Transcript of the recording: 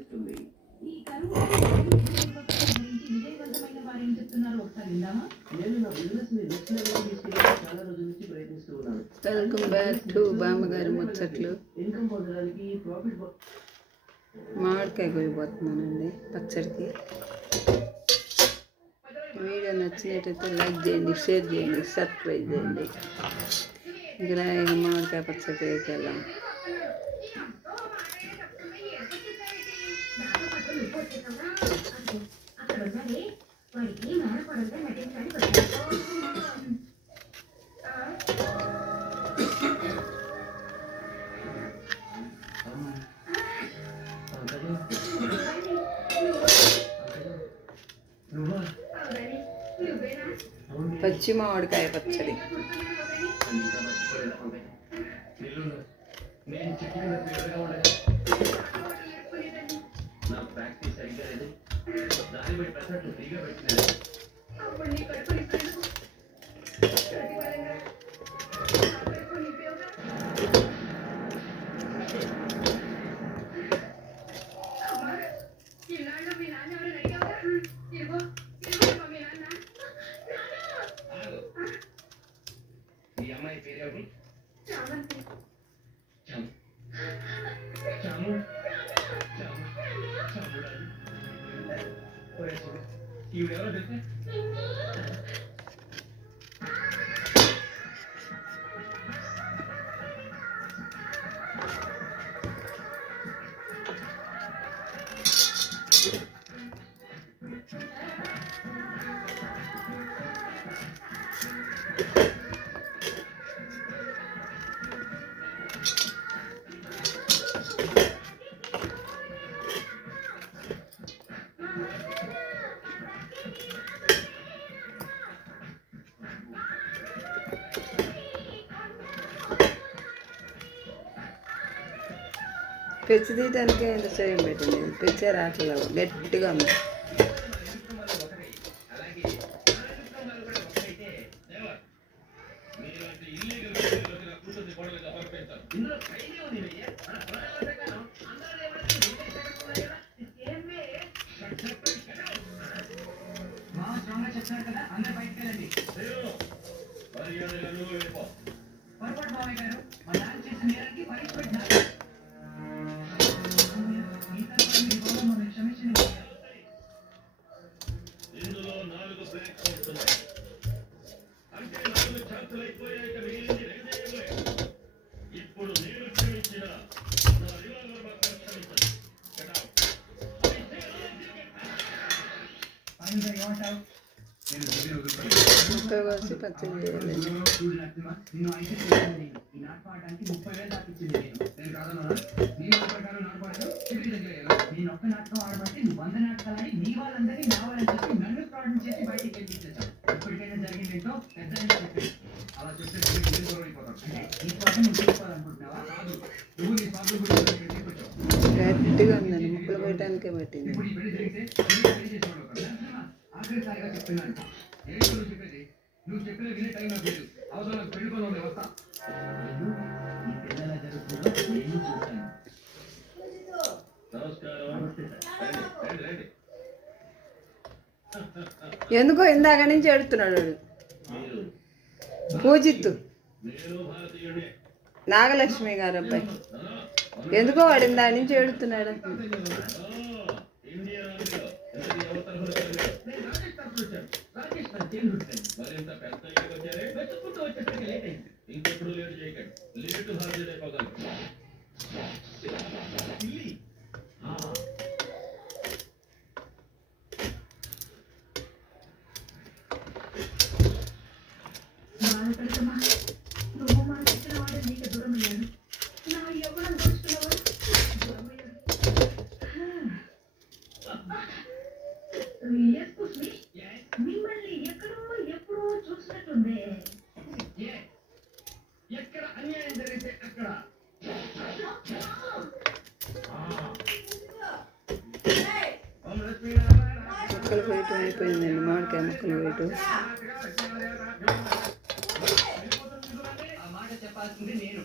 ఇస్తుంది ఈ కరువు గురించి విజయవంతమైన వారు ఏం చెప్తున్నారో ఒకసారి విందామా? నేను నా బిజినెస్ని నెక్స్ట్ లెవెల్ తీసుకెళ్ళి చాలా రోజుల నుంచి ప్రయత్నిస్తూ ఉన్నాను. వెల్కమ్ బ్యాక్ టు బామ్మగారి ముచ్చట్లు. ఇన్కమ్ పొందడానికి ప్రాఫిట్ మామిడికాయ కోయిపోతున్నానండి పచ్చడికి. వీడియో నచ్చినట్టయితే లైక్ చేయండి షేర్ చేయండి సబ్స్క్రైబ్ చేయండి. ఇలా ఇక మామిడికాయ పచ్చడి వెళ్ళాం పచ్చి మామిడికాయ పచ్చడి. ఇంకా പേരാണ് ഇവിടെ you పెచ్చి తీయడానికి ఎంత సేయం పెట్టింది. పెచ్చే రావట్లేదు గట్టిగా ఉంది. పొరపాటు బాబాయ్ గారు మా మన చేసిన నేరానికి అందరూ ఎవరైతే గురించి ఇక్కడ తీసుకొచ్చావు. గట్టిగా ఉందండి ముక్కలు ఇప్పుడు ఈ పెళ్ళి జరిగితే నువ్వు పెళ్ళి చేసేవాడు కదా? ఏంటో నువ్వు చెప్పేది? నువ్వు చెప్పిన వినే టైం నాకు లేదు. అవసరం నాకు పెళ్ళి పనులు రండి. ఎందుకో ఇందాక నుంచి ఎడుతున్నాడు వాడు. పూజిత్తు. నాగలక్ష్మి గారు అబ్బాయి. ఎందుకో వాడు ఇందా నుంచి ఎడుతున్నాడు రాజేష్ నా మరింత పెద్ద ఇంటికి వచ్చారే? వెతుక్కుంటూ వచ్చేసరికి లేట్ అయింది. ఇంకెప్పుడు లేట్ చేయకండి. లేటు హాజరైపోగలరు ముక్కలు పోయటం అయిపోయిందండి మామిడికాయ ముక్కలు పోయటం చెప్పాల్సింది నేను